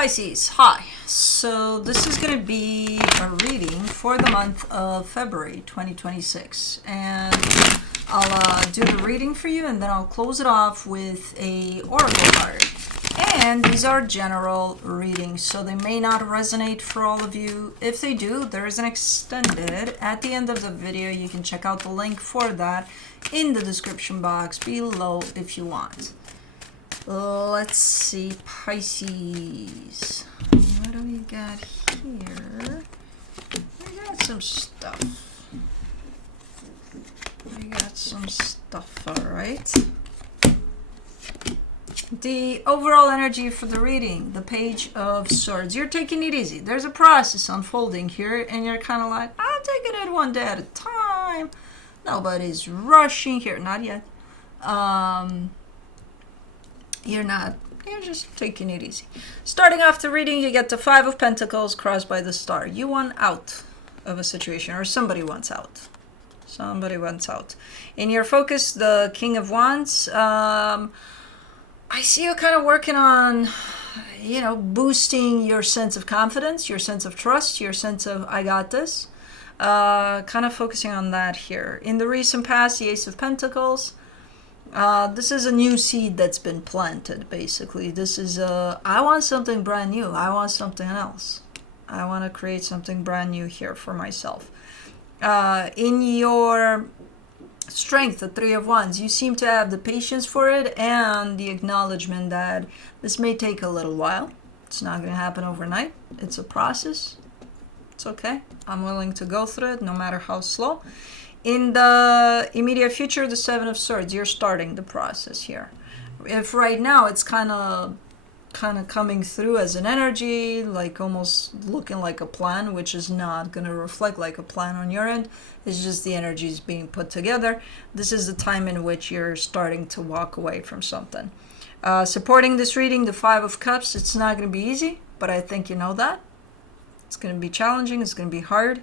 Pisces, hi. So this is going to be a reading for the month of February 2026. And I'll do the reading for you and then I'll close it off with a oracle card. And these are general readings, so they may not resonate for all of you. If they do, there is an extended at the end of the video. You can check out the link for that in the description box below if you want. Let's see, Pisces. What do we got here? We got some stuff. All right. The overall energy for the reading, the Page of Swords. You're taking it easy. There's a process unfolding here, and you're kind of like, I'm taking it one day at a time. Nobody's rushing here. Not yet. You're not. You're just taking it easy. Starting off the reading, you get the Five of Pentacles crossed by the star. You want out of a situation, or somebody wants out. Somebody wants out. In your focus, the King of Wands. I see you kind of working on, boosting your sense of confidence, your sense of trust, your sense of, I got this. Kind of focusing on that here. In the recent past, the Ace of Pentacles. This is a new seed that's been planted, basically. This is I want something brand new. I want something else. I want to create something brand new here for myself. In your strength, the Three of Wands, you seem to have the patience for it and the acknowledgement that this may take a little while. It's not going to happen overnight. It's a process. It's okay. I'm willing to go through it no matter how slow. In the immediate future, the Seven of Swords, you're starting the process here. If right now it's kind of coming through as an energy, like almost looking like a plan, which is not going to reflect like a plan on your end. It's just the energies being put together. This is the time in which you're starting to walk away from something. Supporting this reading, the Five of Cups, it's not going to be easy, but I think you know that. It's going to be challenging. It's going to be hard.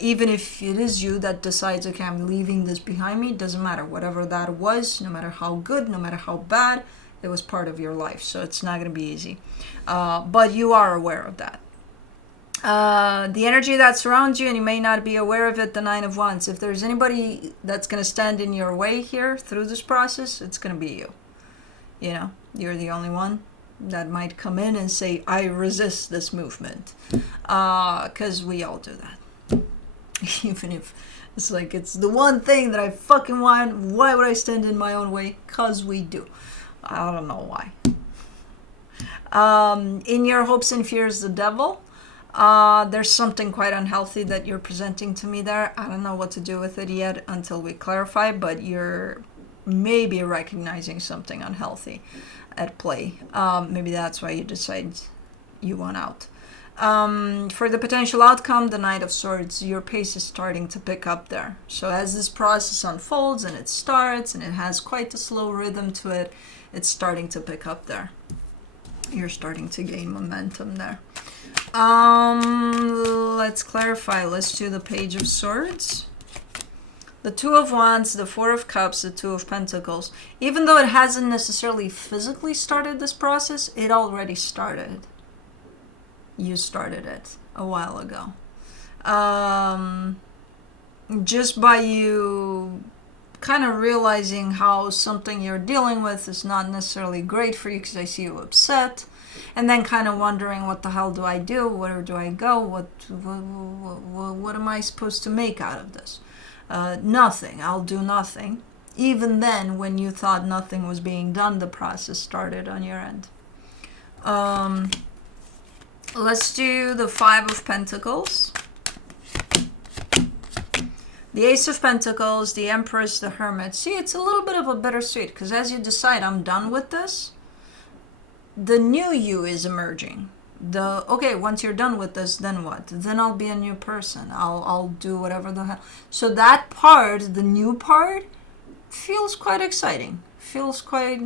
Even if it is you that decides, okay, I'm leaving this behind me, it doesn't matter. Whatever that was, no matter how good, no matter how bad, it was part of your life. So it's not going to be easy. But you are aware of that. The energy that surrounds you, and you may not be aware of it, the Nine of Wands. If there's anybody that's going to stand in your way here through this process, it's going to be you. You're the only one that might come in and say, I resist this movement. Because we all do that. Even if it's like it's the one thing that I fucking want, why would I stand in my own way? Because we do. I don't know why. In your hopes and fears, the Devil. There's something quite unhealthy that you're presenting to me there. I don't know what to do with it yet until we clarify, but you're maybe recognizing something unhealthy at play. Maybe that's why you decide you want out. For the potential outcome, the Knight of Swords, your pace is starting to pick up there. So as this process unfolds and it starts and it has quite a slow rhythm to it, it's starting to pick up there. You're starting to gain momentum there. Let's clarify. Let's do the Page of Swords. The Two of Wands, the Four of Cups, the Two of Pentacles. Even though it hasn't necessarily physically started this process, it already started. You started it a while ago. Just by you kind of realizing how something you're dealing with is not necessarily great for you, because I see you upset, and then kind of wondering, what the hell do I do? Where do I go? What am I supposed to make out of this? Nothing. I'll do nothing. Even then, when you thought nothing was being done, the process started on your end. Let's do the Five of Pentacles. The Ace of Pentacles, the Empress, the Hermit. See, it's a little bit of a bittersweet, because as you decide, I'm done with this, the new you is emerging. Okay, once you're done with this, then what? Then I'll be a new person. I'll do whatever the hell. So that part, the new part, feels quite exciting. Feels quite...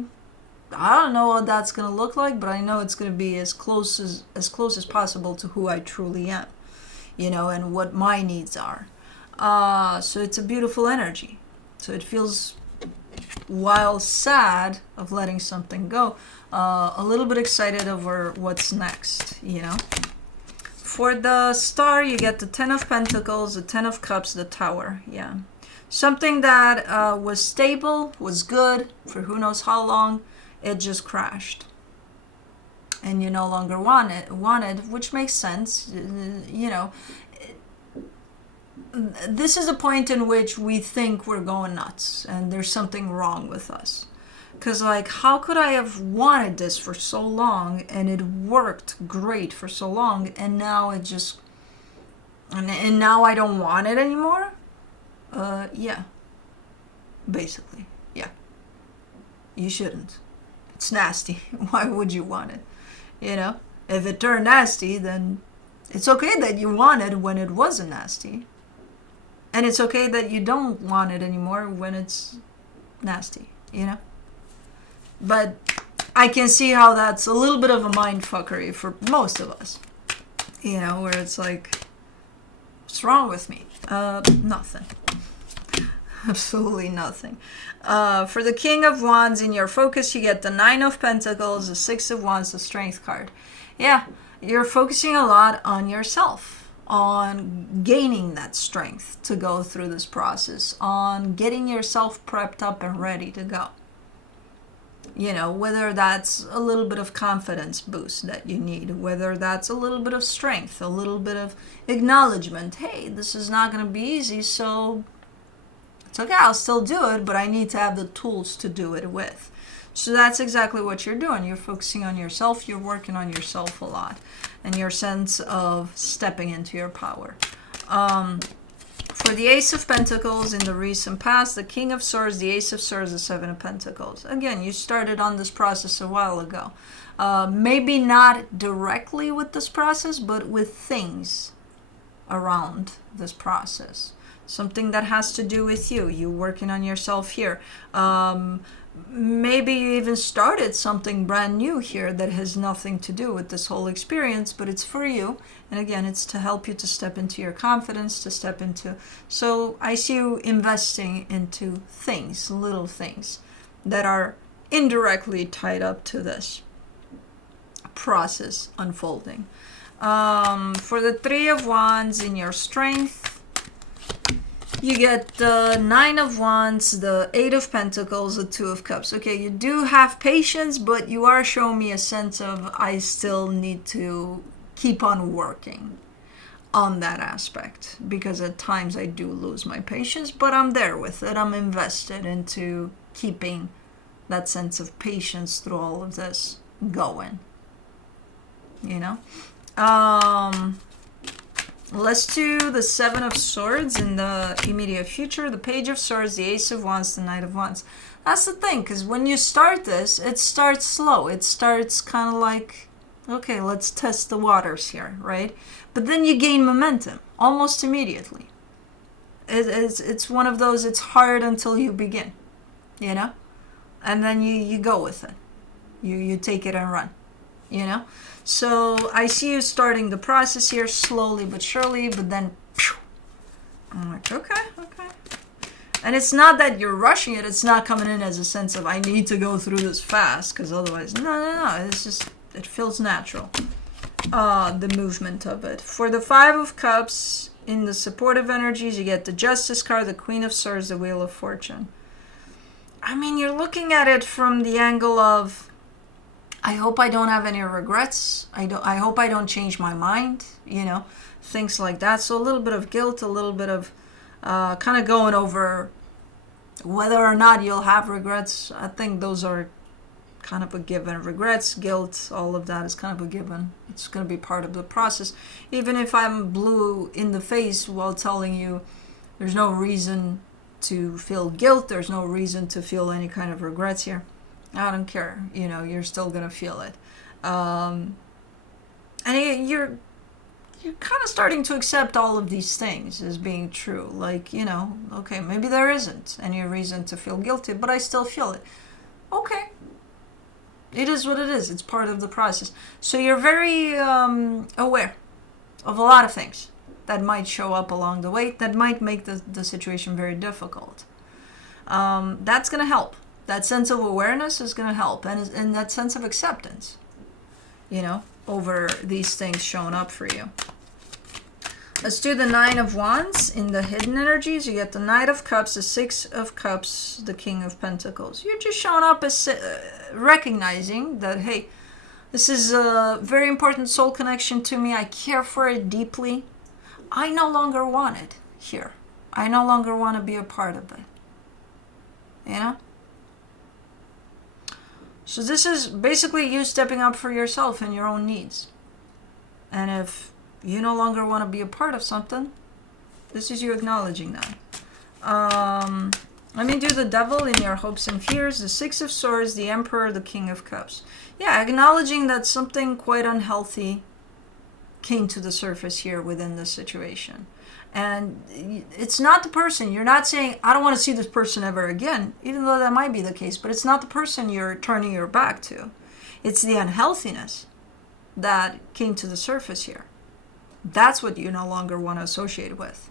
I don't know what that's going to look like, but I know it's going to be as close as possible to who I truly am, and what my needs are. So it's a beautiful energy. So it feels, while sad of letting something go, a little bit excited over what's next, you know. For the star, you get the 10 of Pentacles, the 10 of Cups, the Tower. Yeah. Something that was stable, was good for who knows how long, it just crashed. And you no longer wanted, which makes sense. You know, this is a point in which we think we're going nuts and there's something wrong with us. Because, like, how could I have wanted this for so long and it worked great for so long, and now it just... And now I don't want it anymore? Yeah. Basically, yeah. You shouldn't. It's nasty. Why would you want it? You know? If it turned nasty, then it's okay that you want it when it wasn't nasty. And it's okay that you don't want it anymore when it's nasty, you know? But I can see how that's a little bit of a mindfuckery for most of us. You know, where it's like, what's wrong with me? Nothing. Absolutely nothing. For the King of Wands, in your focus, you get the 9 of Pentacles, the 6 of Wands, the Strength card. Yeah, you're focusing a lot on yourself, on gaining that strength to go through this process, on getting yourself prepped up and ready to go. You know, whether that's a little bit of confidence boost that you need, whether that's a little bit of strength, a little bit of acknowledgement. Hey, this is not going to be easy, so it's okay, I'll still do it, but I need to have the tools to do it with. So that's exactly what you're doing. You're focusing on yourself, you're working on yourself a lot, and your sense of stepping into your power. For the Ace of Pentacles in the recent past, the King of Swords, the Ace of Swords, the 7 of Pentacles. Again, you started on this process a while ago. Maybe not directly with this process, but with things around this process. Something that has to do with you. You working on yourself here. Maybe you even started something brand new here that has nothing to do with this whole experience, but it's for you. And again, it's to help you to step into your confidence, to step into... So I see you investing into things, little things, that are indirectly tied up to this process unfolding. For the 3 of Wands in your strength, you get the 9 of Wands, the 8 of Pentacles, the 2 of Cups. Okay, you do have patience, but you are showing me a sense of I still need to keep on working on that aspect. Because at times I do lose my patience, but I'm there with it. I'm invested into keeping that sense of patience through all of this going. You know? Let's do the 7 of Swords in the immediate future, the Page of Swords, the Ace of Wands, the Knight of Wands. That's the thing, because when you start this, it starts slow. It starts kind of like, okay, let's test the waters here, right? But then you gain momentum almost immediately. It's one of those, it's hard until you begin, you know? And then you go with it. You take it and run, you know? So I see you starting the process here slowly but surely, but then phew, I'm like, okay. And it's not that you're rushing it. It's not coming in as a sense of I need to go through this fast, because otherwise, no. It's just, it feels natural, the movement of it. For the 5 of Cups, in the supportive energies, you get the Justice card, the Queen of Swords, the Wheel of Fortune. I mean, you're looking at it from the angle of, I hope I don't have any regrets. I hope I don't change my mind, you know, things like that. So a little bit of guilt, a little bit of kind of going over whether or not you'll have regrets. I think those are kind of a given. Regrets, guilt, all of that is kind of a given. It's going to be part of the process. Even if I'm blue in the face while telling you there's no reason to feel guilt, there's no reason to feel any kind of regrets here. I don't care, you know, you're still gonna feel it. And you're kind of starting to accept all of these things as being true. Like, you know, okay, maybe there isn't any reason to feel guilty, but I still feel it. Okay. It is what it is. It's part of the process. So you're very aware of a lot of things that might show up along the way that might make the situation very difficult. That's gonna help. That sense of awareness is going to help, and that sense of acceptance, you know, over these things showing up for you. Let's do the Nine of Wands in the hidden energies. You get the Knight of Cups, the Six of Cups, the King of Pentacles. You're just showing up as recognizing that, hey, this is a very important soul connection to me. I care for it deeply. I no longer want it here. I no longer want to be a part of it. You know? So this is basically you stepping up for yourself and your own needs. And if you no longer want to be a part of something, this is you acknowledging that. Let me do the Devil in your hopes and fears, the Six of Swords, the Emperor, the King of Cups. Yeah, acknowledging that something quite unhealthy came to the surface here within this situation. And it's not the person. You're not saying, I don't want to see this person ever again, even though that might be the case. But it's not the person you're turning your back to. It's the unhealthiness that came to the surface here. That's what you no longer want to associate with.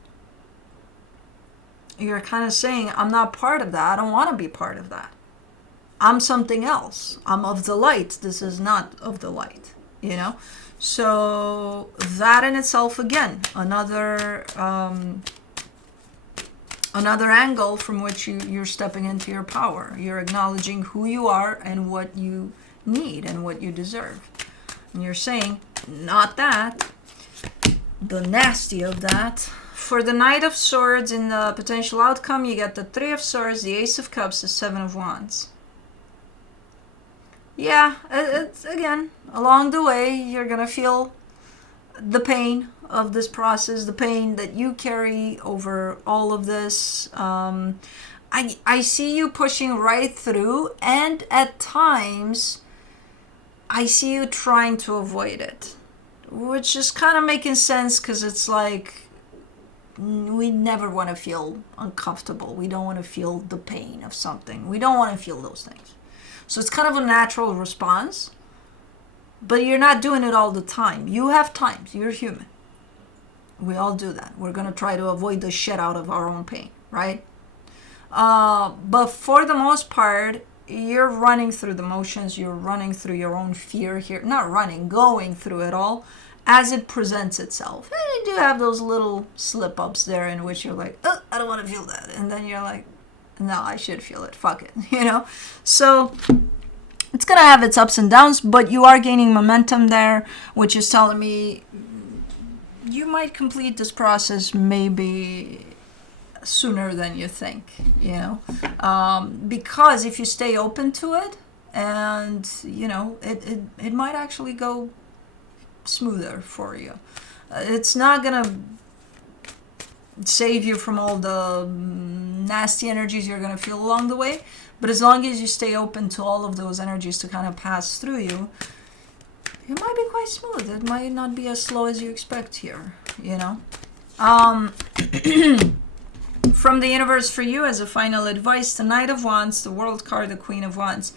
You're kind of saying, I'm not part of that. I don't want to be part of that. I'm something else. I'm of the light. This is not of the light, you know? So that in itself, again, another angle from which you're stepping into your power. You're acknowledging who you are and what you need and what you deserve. And you're saying, not that, the nasty of that. For the Knight of Swords in the potential outcome, you get the Three of Swords, the Ace of Cups, the Seven of Wands. Yeah, it's, again, along the way, you're going to feel the pain of this process, the pain that you carry over all of this. I see you pushing right through, and at times, I see you trying to avoid it, which is kind of making sense because it's like, we never want to feel uncomfortable. We don't want to feel the pain of something. We don't want to feel those things. So it's kind of a natural response, but you're not doing it all the time. You have times. You're human. We all do that. We're going to try to avoid the shit out of our own pain, right? But for the most part, you're running through the motions. You're running through your own fear here. Not running, going through it all as it presents itself. And you do have those little slip-ups there in which you're like, oh, I don't want to feel that. And then you're like, no, I should feel it. Fuck it. You know? So it's going to have its ups and downs, but you are gaining momentum there, which is telling me you might complete this process maybe sooner than you think, you know? Because if you stay open to it, and, you know, it might actually go smoother for you. It's not going to save you from all the nasty energies you're going to feel along the way, but as long as you stay open to all of those energies to kind of pass through you, it might be quite smooth. It might not be as slow as you expect here, you know. From the universe for you as a final advice, the Knight of Wands, the World card, the Queen of Wands.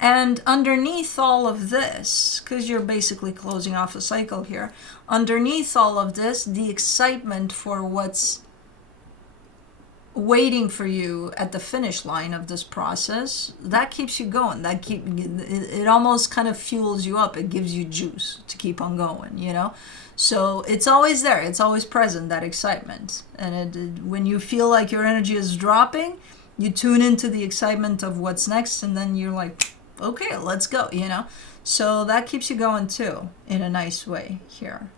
And underneath all of this, because you're basically closing off a cycle here, underneath all of this, the excitement for what's waiting for you at the finish line of this process, that keeps you going. It almost kind of fuels you up. It gives you juice to keep on going, you know? So it's always there. It's always present, that excitement. And when you feel like your energy is dropping, you tune into the excitement of what's next, and then you're like, okay, let's go, you know? So that keeps you going too, in a nice way here.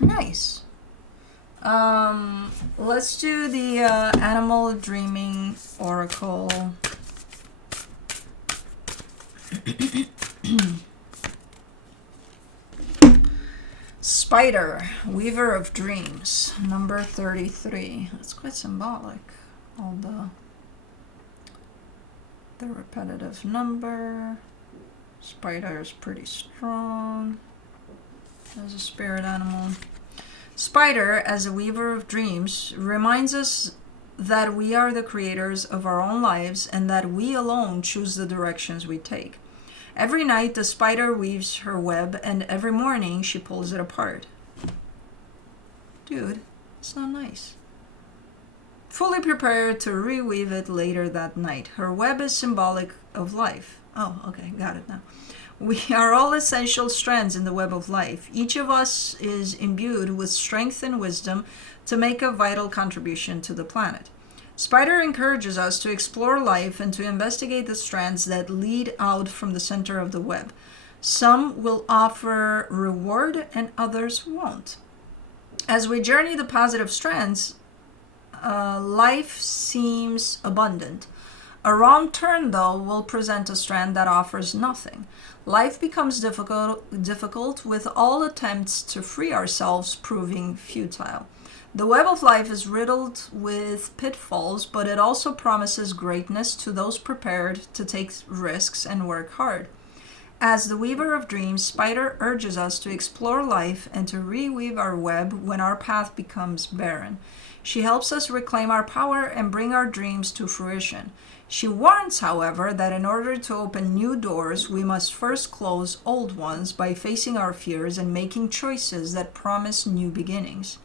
Nice. Let's do the Animal Dreaming Oracle. Spider, Weaver of Dreams, number 33. That's quite symbolic. All the repetitive number. Spider is pretty strong as a spirit animal. Spider, as a weaver of dreams, reminds us that we are the creators of our own lives and that we alone choose the directions we take. Every night the spider weaves her web, and every morning she pulls it apart. Dude, it's not nice. fully prepared to reweave it later that night. Her web is symbolic of life. Oh, okay, got it now. We are all essential strands in the web of life. Each of us is imbued with strength and wisdom to make a vital contribution to the planet. Spider encourages us to explore life and to investigate the strands that lead out from the center of the web. Some will offer reward and others won't. As we journey the positive strands, life seems abundant. A wrong turn, though, will present a strand that offers nothing. Life becomes difficult with all attempts to free ourselves proving futile. The web of life is riddled with pitfalls, but it also promises greatness to those prepared to take risks and work hard. As the weaver of dreams, Spider urges us to explore life and to reweave our web when our path becomes barren. She helps us reclaim our power and bring our dreams to fruition. She warns, however, that in order to open new doors, we must first close old ones by facing our fears and making choices that promise new beginnings.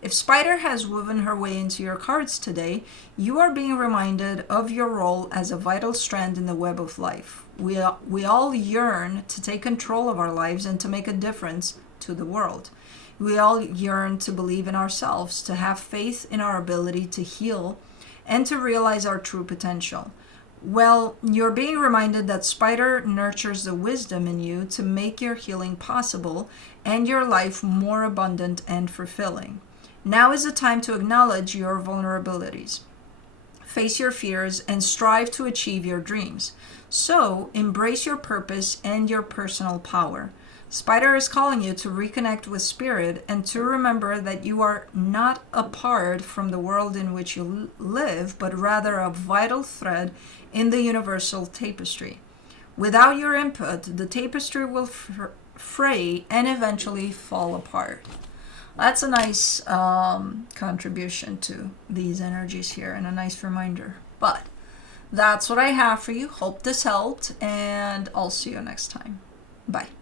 If Spider has woven her way into your cards today, you are being reminded of your role as a vital strand in the web of life. We all yearn to take control of our lives and to make a difference to the world. We all yearn to believe in ourselves, to have faith in our ability to heal, and to realize our true potential. Well, you're being reminded that Spider nurtures the wisdom in you to make your healing possible and your life more abundant and fulfilling. Now is the time to acknowledge your vulnerabilities, face your fears, and strive to achieve your dreams. So, embrace your purpose and your personal power. Spider is calling you to reconnect with spirit and to remember that you are not apart from the world in which you live, but rather a vital thread in the universal tapestry. Without your input, the tapestry will fray and eventually fall apart. That's a nice contribution to these energies here and a nice reminder. But that's what I have for you. Hope this helped, and I'll see you next time. Bye.